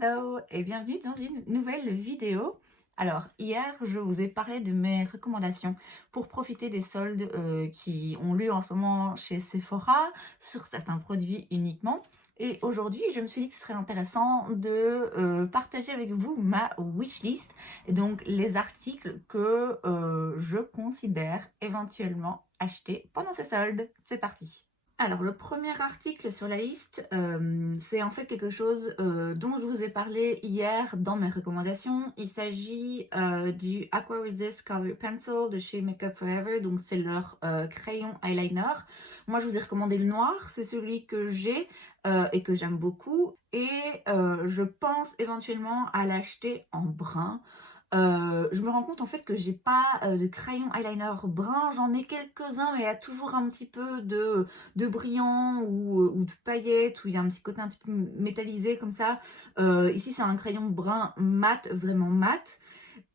Hello et bienvenue dans une nouvelle vidéo. Alors hier je vous ai parlé de mes recommandations pour profiter des soldes qui ont lieu en ce moment chez Sephora sur certains produits uniquement. Et aujourd'hui je me suis dit que ce serait intéressant de partager avec vous ma wishlist et donc les articles que je considère éventuellement acheter pendant ces soldes. C'est parti! Alors, le premier article sur la liste, c'est en fait quelque chose dont je vous ai parlé hier dans mes recommandations. Il s'agit du Aqua Resist Color Pencil de chez Makeup Forever. Donc, c'est leur crayon eyeliner. Moi, je vous ai recommandé le noir. C'est celui que j'ai et que j'aime beaucoup. Et je pense éventuellement à l'acheter en brun. Je me rends compte en fait que j'ai pas de crayon eyeliner brun, j'en ai quelques-uns mais il y a toujours un petit peu de brillant ou de paillettes, où il y a un petit côté un petit peu métallisé comme ça. Ici c'est un crayon brun mat, vraiment mat.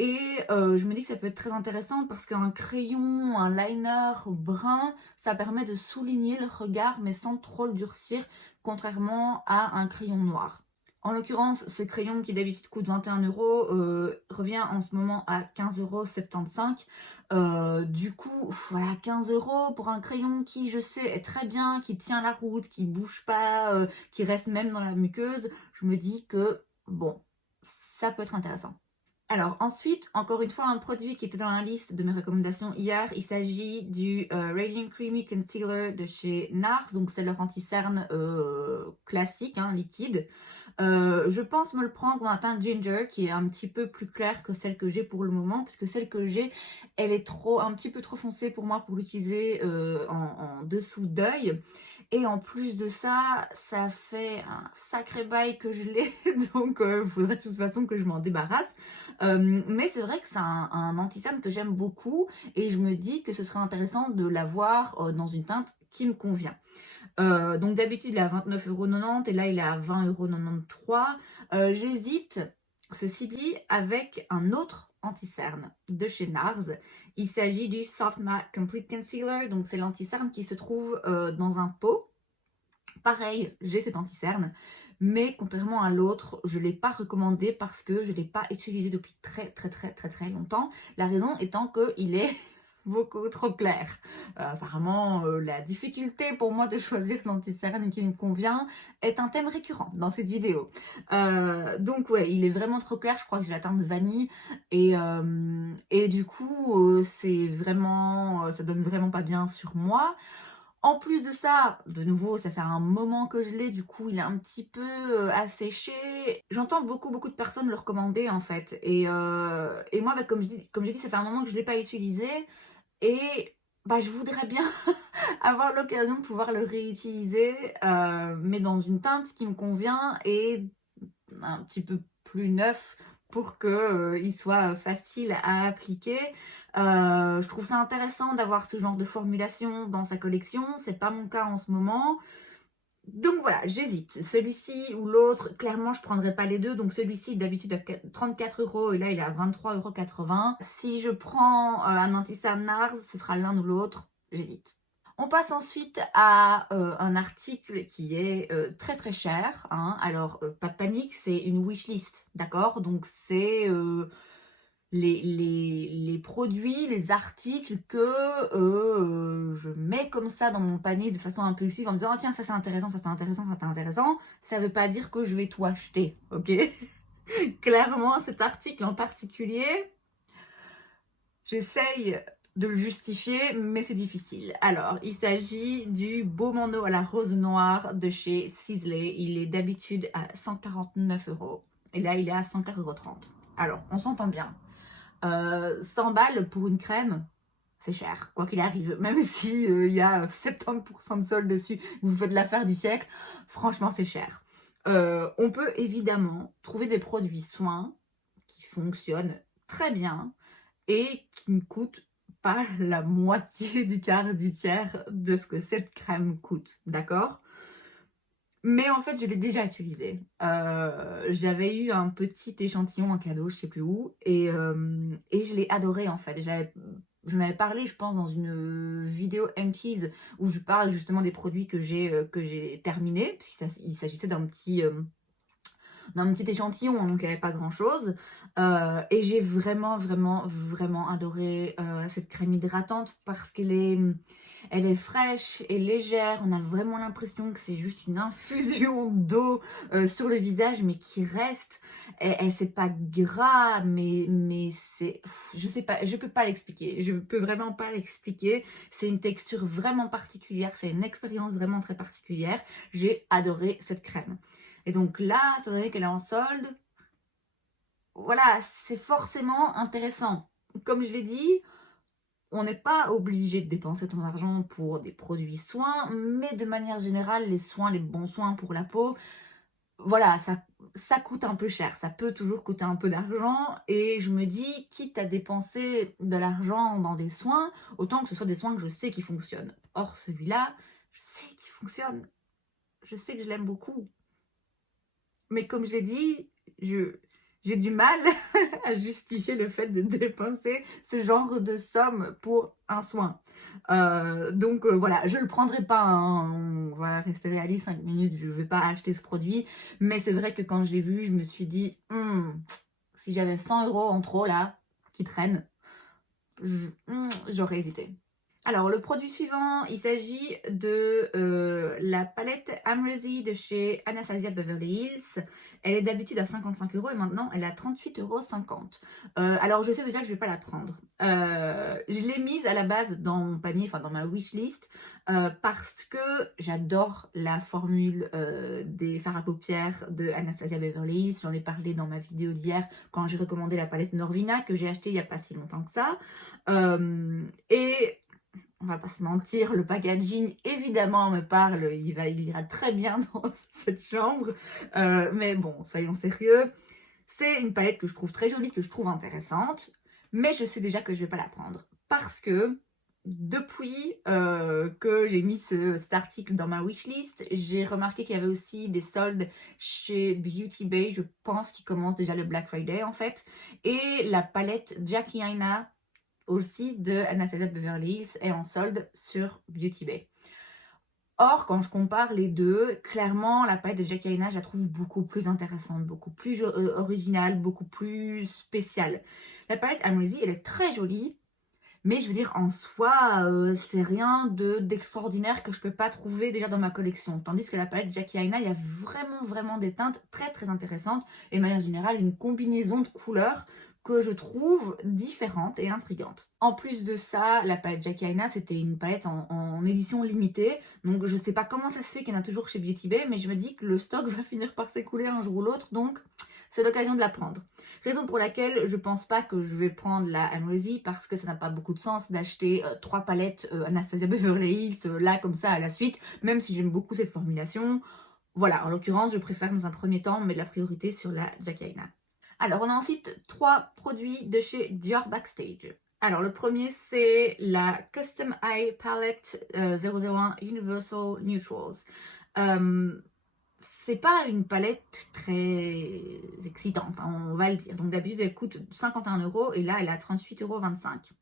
Et je me dis que ça peut être très intéressant parce qu'un crayon, un liner brun, ça permet de souligner le regard mais sans trop le durcir, contrairement à un crayon noir. En l'occurrence, ce crayon qui d'habitude coûte 21 euros revient en ce moment à 15,75 €. Du coup, voilà, 15 euros pour un crayon qui, je sais, est très bien, qui tient la route, qui bouge pas, qui reste même dans la muqueuse. Je me dis que, bon, ça peut être intéressant. Alors ensuite, encore une fois, un produit qui était dans la liste de mes recommandations hier, il s'agit du Radiant Creamy Concealer de chez NARS, donc c'est leur anti-cerne classique, hein, liquide. Je pense me le prendre dans un teint ginger qui est un petit peu plus clair que celle que j'ai pour le moment, puisque celle que j'ai, elle est un petit peu trop foncée pour moi pour l'utiliser en dessous d'œil. Et en plus de ça, ça fait un sacré bail que je l'ai, donc il faudrait de toute façon que je m'en débarrasse. Mais c'est vrai que c'est un anti-cerne que j'aime beaucoup et je me dis que ce serait intéressant de l'avoir dans une teinte qui me convient. Donc d'habitude il est à 29,90 € et là il est à 20,93 €. J'hésite, ceci dit, avec un autre anti-cerne de chez NARS. Il s'agit du Soft Matte Complete Concealer, donc c'est l'anti-cerne qui se trouve dans un pot. Pareil, j'ai cet anti-cerne, mais contrairement à l'autre, je ne l'ai pas recommandé parce que je ne l'ai pas utilisé depuis très longtemps. La raison étant qu'il est beaucoup trop clair. Apparemment, la difficulté pour moi de choisir l'anti-cerne qui me convient est un thème récurrent dans cette vidéo. Donc ouais, il est vraiment trop clair, je crois que j'ai la teinte de vanille et du coup, c'est vraiment, ça donne vraiment pas bien sur moi. En plus de ça, de nouveau, ça fait un moment que je l'ai, du coup, il est un petit peu asséché. J'entends beaucoup de personnes le recommander en fait. Et moi, bah, comme j'ai dit, ça fait un moment que je ne l'ai pas utilisé. Et bah, je voudrais bien avoir l'occasion de pouvoir le réutiliser, mais dans une teinte qui me convient et un petit peu plus neuf pour que il soit facile à appliquer. Je trouve ça intéressant d'avoir ce genre de formulation dans sa collection, c'est pas mon cas en ce moment. Donc voilà, j'hésite. Celui-ci ou l'autre, clairement je prendrai pas les deux. Donc celui-ci d'habitude à 34 € et là il est à 23,80 €. Si je prends un anti-cerne NARS, ce sera l'un ou l'autre, j'hésite. On passe ensuite à un article qui est très cher, hein. Alors, pas de panique, c'est une wishlist, d'accord? Donc, c'est les produits, les articles que je mets comme ça dans mon panier de façon impulsive en me disant «Ah tiens, ça c'est intéressant, ça c'est intéressant, ça c'est intéressant». Ça veut pas dire que je vais tout acheter, ok? Clairement, cet article en particulier, j'essaye de le justifier, mais c'est difficile. Alors, il s'agit du baume en eau à la rose noire de chez Sisley. Il est d'habitude à 149 € et là, il est à 104,30 €. Alors, on s'entend bien. 100 balles pour une crème, c'est cher, quoi qu'il arrive. Même si il y a 70% de solde dessus, vous faites l'affaire du siècle, franchement, c'est cher. On peut évidemment trouver des produits soins qui fonctionnent très bien et qui ne coûte pas la moitié du quart, du tiers de ce que cette crème coûte, d'accord? Mais en fait, je l'ai déjà utilisée. J'avais eu un petit échantillon en cadeau, je sais plus où, et je l'ai adoré en fait. J'en avais parlé, je pense, dans une vidéo Empties où je parle justement des produits que j'ai terminés, puisqu'il s'agissait d'un petit d'un petit échantillon, donc il n'y avait pas grand-chose. Et j'ai vraiment, vraiment, vraiment adoré cette crème hydratante parce elle est fraîche et légère. On a vraiment l'impression que c'est juste une infusion d'eau sur le visage, mais qui reste. Et c'est pas gras, mais c'est... Je sais pas, je peux pas l'expliquer. Je peux vraiment pas l'expliquer. C'est une texture vraiment particulière. C'est une expérience vraiment très particulière. J'ai adoré cette crème. Et donc là, étant donné qu'elle est en solde, voilà, c'est forcément intéressant. Comme je l'ai dit, on n'est pas obligé de dépenser ton argent pour des produits soins, mais de manière générale, les soins, les bons soins pour la peau, voilà, ça coûte un peu cher. Ça peut toujours coûter un peu d'argent. Et je me dis, quitte à dépenser de l'argent dans des soins, autant que ce soit des soins que je sais qui fonctionnent. Or, celui-là, je sais qu'il fonctionne. Je sais que je l'aime beaucoup. Mais comme je l'ai dit, j'ai du mal à justifier le fait de dépenser ce genre de somme pour un soin. Donc voilà, je ne le prendrai pas, hein. On va rester réaliste 5 minutes, je ne vais pas acheter ce produit. Mais c'est vrai que quand je l'ai vu, je me suis dit, si j'avais 100 € en trop là, qui traînent, j'aurais hésité. Alors, le produit suivant, il s'agit de la palette Amrezy de chez Anastasia Beverly Hills. Elle est d'habitude à 55 € et maintenant elle est à 38,50 €. Alors, je sais déjà que je ne vais pas la prendre. Je l'ai mise à la base dans mon panier, enfin dans ma wishlist, parce que j'adore la formule des fards à paupières de Anastasia Beverly Hills. J'en ai parlé dans ma vidéo d'hier quand j'ai recommandé la palette Norvina que j'ai achetée il n'y a pas si longtemps que ça. Et on va pas se mentir, le packaging évidemment me parle, il ira très bien dans cette chambre. Mais bon, soyons sérieux. C'est une palette que je trouve très jolie, que je trouve intéressante, mais je sais déjà que je vais pas la prendre. Parce que depuis que j'ai mis cet article dans ma wishlist, j'ai remarqué qu'il y avait aussi des soldes chez Beauty Bay, je pense qu'ils commencent déjà le Black Friday en fait. Et la palette Jackie Aina aussi de Anastasia Beverly Hills est en solde sur Beauty Bay. Or, quand je compare les deux, clairement, la palette de Jackie Aina, je la trouve beaucoup plus intéressante, beaucoup plus originale, beaucoup plus spéciale. La palette Amrezy, elle est très jolie, mais je veux dire, en soi, c'est rien d'extraordinaire que je peux pas trouver déjà dans ma collection. Tandis que la palette Jackie Aina, il y a vraiment, vraiment des teintes très, très intéressantes. Et de manière générale, une combinaison de couleurs que je trouve différente et intrigante. En plus de ça, la palette Jackie Aina, c'était une palette en édition limitée. Donc je sais pas comment ça se fait qu'il y en a toujours chez Beauty Bay, mais je me dis que le stock va finir par s'écouler un jour ou l'autre, donc c'est l'occasion de la prendre. Raison pour laquelle je pense pas que je vais prendre la Amrezy, parce que ça n'a pas beaucoup de sens d'acheter 3 palettes Anastasia Beverly Hills là comme ça à la suite, même si j'aime beaucoup cette formulation. Voilà, en l'occurrence, je préfère dans un premier temps mettre la priorité sur la Jackie Aina. Alors, on a ensuite 3 produits de chez Dior Backstage. Alors, le premier, c'est la Custom Eye Palette 001 Universal Neutrals. C'est pas une palette très excitante, hein, on va le dire. Donc, d'habitude, elle coûte 51 € et là, elle est à 38,25 €.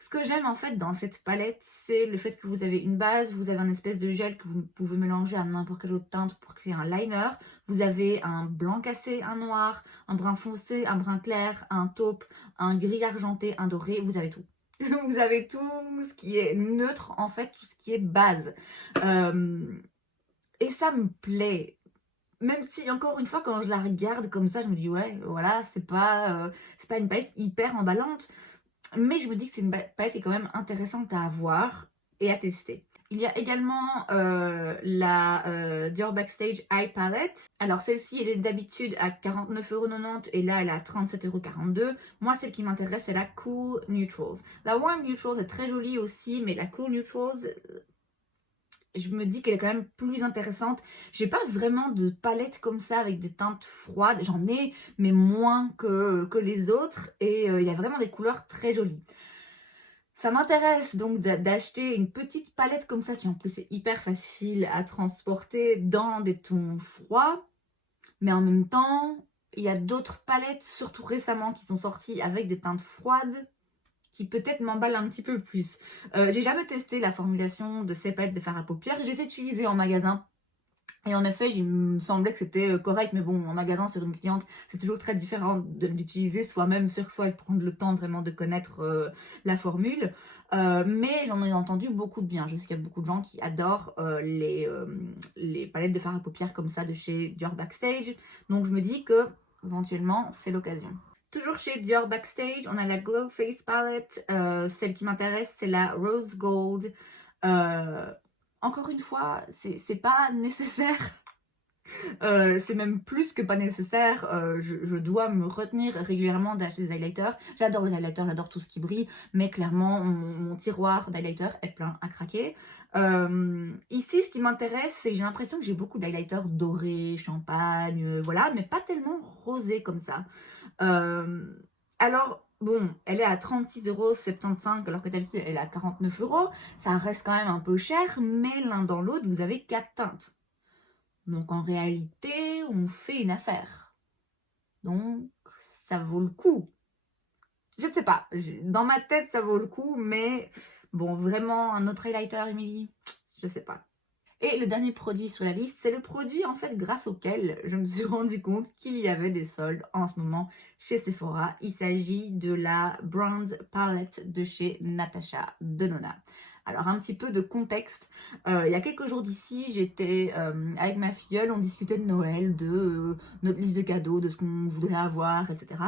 Ce que j'aime en fait dans cette palette, c'est le fait que vous avez une base, vous avez un espèce de gel que vous pouvez mélanger à n'importe quelle autre teinte pour créer un liner. Vous avez un blanc cassé, un noir, un brun foncé, un brun clair, un taupe, un gris argenté, un doré, vous avez tout. Vous avez tout ce qui est neutre en fait, tout ce qui est base. Et ça me plaît. Même si, encore une fois, quand je la regarde comme ça, je me dis, ouais, voilà, c'est pas une palette hyper emballante. Mais je me dis que c'est une palette qui est quand même intéressante à avoir et à tester. Il y a également la Dior Backstage Eye Palette. Alors celle-ci, elle est d'habitude à 49,90 € et là, elle est à 37,42 €. Moi, celle qui m'intéresse, c'est la Cool Neutrals. La Warm Neutrals est très jolie aussi, mais la Cool Neutrals, je me dis qu'elle est quand même plus intéressante. J'ai pas vraiment de palette comme ça avec des teintes froides. J'en ai, mais moins que les autres. Et il y a vraiment des couleurs très jolies. Ça m'intéresse donc d'acheter une petite palette comme ça, qui en plus est hyper facile à transporter dans des tons froids. Mais en même temps, il y a d'autres palettes, surtout récemment, qui sont sorties avec des teintes froides, qui peut-être m'emballe un petit peu plus. J'ai jamais testé la formulation de ces palettes de fard à paupières. Je les ai utilisées en magasin Et en effet, il me semblait que c'était correct, mais bon, en magasin sur une cliente, c'est toujours très différent de l'utiliser soi-même sur soi et de prendre le temps vraiment de connaître la formule. Mais j'en ai entendu beaucoup de bien. Je sais qu'il y a beaucoup de gens qui adorent les palettes de fard à paupières comme ça de chez Dior Backstage. Donc je me dis que éventuellement, c'est l'occasion. Toujours chez Dior Backstage, on a la Glow Face Palette. Celle qui m'intéresse, c'est la Rose Gold. Encore une fois, c'est pas nécessaire. C'est même plus que pas nécessaire. Je dois me retenir régulièrement d'acheter des highlighters. J'adore les highlighters, j'adore tout ce qui brille, mais clairement, mon tiroir d'highlighters est plein à craquer. Ici, ce qui m'intéresse, c'est que j'ai l'impression que j'ai beaucoup d'highlighters dorés, champagne, voilà, mais pas tellement rosés comme ça. Alors, bon, elle est à 36,75 € alors que d'habitude elle est à 49 €. Ça reste quand même un peu cher, mais l'un dans l'autre, vous avez 4 teintes. Donc en réalité, on fait une affaire. Donc, ça vaut le coup. Je ne sais pas, dans ma tête, ça vaut le coup, mais bon, vraiment, un autre highlighter, Emily, je ne sais pas. Et le dernier produit sur la liste, c'est le produit en fait grâce auquel je me suis rendu compte qu'il y avait des soldes en ce moment chez Sephora. Il s'agit de la Bronze Palette de chez Natasha Denona. Alors un petit peu de contexte, il y a quelques jours d'ici, j'étais avec ma filleule, on discutait de Noël, de notre liste de cadeaux, de ce qu'on voudrait avoir, etc.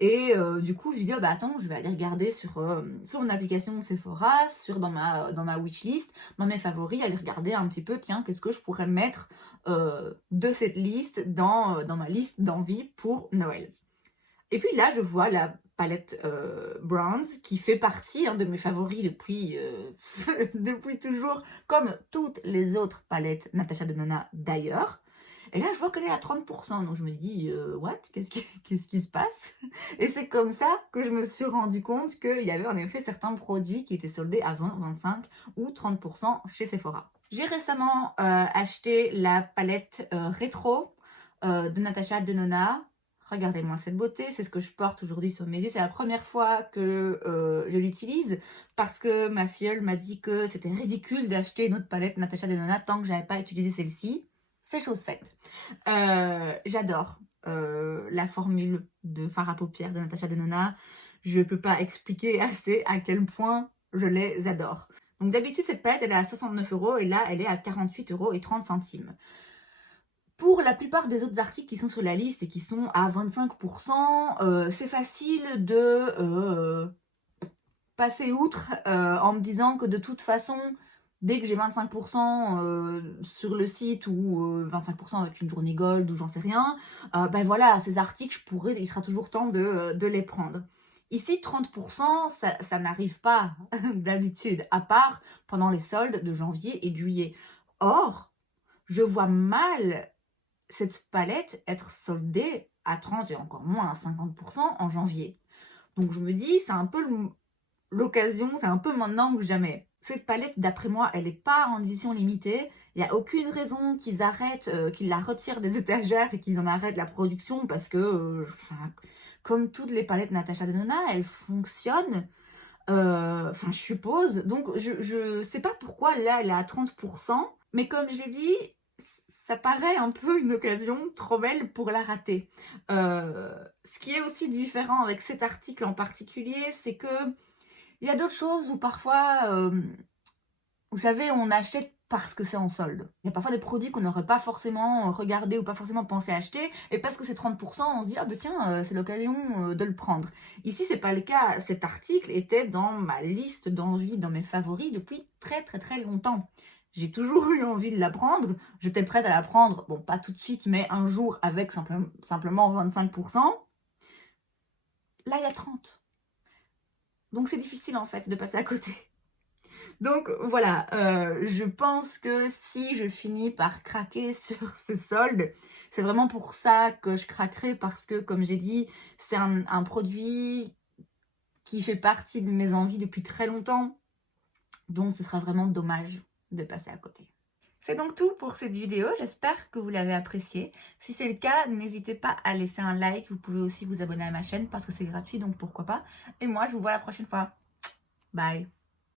Et du coup, je lui dis, oh, bah attends, je vais aller regarder sur mon application Sephora, dans ma wishlist, dans mes favoris, aller regarder un petit peu, tiens, qu'est-ce que je pourrais mettre de cette liste dans ma liste d'envie pour Noël. Et puis là, je vois la palette Bronze qui fait partie de mes favoris depuis, depuis toujours, comme toutes les autres palettes Natasha Denona d'ailleurs. Et là, je vois qu'elle est à 30%, donc je me dis, what? Qu'est-ce qui se passe? Et c'est comme ça que je me suis rendu compte qu'il y avait en effet certains produits qui étaient soldés à 20, 25 ou 30% chez Sephora. J'ai récemment acheté la palette rétro de Natasha Denona. Regardez-moi cette beauté, c'est ce que je porte aujourd'hui sur mes yeux. C'est la première fois que je l'utilise parce que ma filleule m'a dit que c'était ridicule d'acheter une autre palette Natasha Denona tant que je n'avais pas utilisé celle-ci. C'est chose faite. J'adore la formule de fard à paupières de Natasha Denona. Je ne peux pas expliquer assez à quel point je les adore. Donc d'habitude, cette palette, elle est à 69 € et là, elle est à 48,30 €. Pour la plupart des autres articles qui sont sur la liste et qui sont à 25%, c'est facile de passer outre en me disant que de toute façon, dès que j'ai 25% sur le site ou 25% avec une journée gold ou j'en sais rien, ben voilà, ces articles, il sera toujours temps de les prendre. Ici, 30%, ça n'arrive pas d'habitude, à part pendant les soldes de janvier et de juillet. Or, je vois mal cette palette être soldée à 30 et encore moins à 50% en janvier. Donc je me dis, c'est un peu l'occasion, c'est un peu maintenant que jamais. Cette palette, d'après moi, elle n'est pas en édition limitée. Il n'y a aucune raison qu'ils arrêtent, qu'ils la retirent des étagères et qu'ils en arrêtent la production parce que, comme toutes les palettes Natasha Denona, elles fonctionnent. Je suppose. Donc, je sais pas pourquoi là, elle est à 30%. Mais comme je l'ai dit, ça paraît un peu une occasion trop belle pour la rater. Ce qui est aussi différent avec cet article en particulier, c'est que il y a d'autres choses où parfois, vous savez, on achète parce que c'est en solde. Il y a parfois des produits qu'on n'aurait pas forcément regardé ou pas forcément pensé acheter, et parce que c'est 30%, on se dit, ah ben tiens, c'est l'occasion de le prendre. Ici, c'est pas le cas. Cet article était dans ma liste d'envie, dans mes favoris depuis très très très longtemps. J'ai toujours eu envie de la prendre. J'étais prête à la prendre, bon, pas tout de suite, mais un jour avec simplement 25%. Là, il y a 30%. Donc, c'est difficile, en fait, de passer à côté. Donc, voilà, je pense que si je finis par craquer sur ce solde, c'est vraiment pour ça que je craquerai parce que, comme j'ai dit, c'est un produit qui fait partie de mes envies depuis très longtemps. Donc, ce sera vraiment dommage de passer à côté. C'est donc tout pour cette vidéo, j'espère que vous l'avez appréciée. Si c'est le cas, n'hésitez pas à laisser un like, vous pouvez aussi vous abonner à ma chaîne parce que c'est gratuit, donc pourquoi pas. Et moi, je vous vois la prochaine fois. Bye.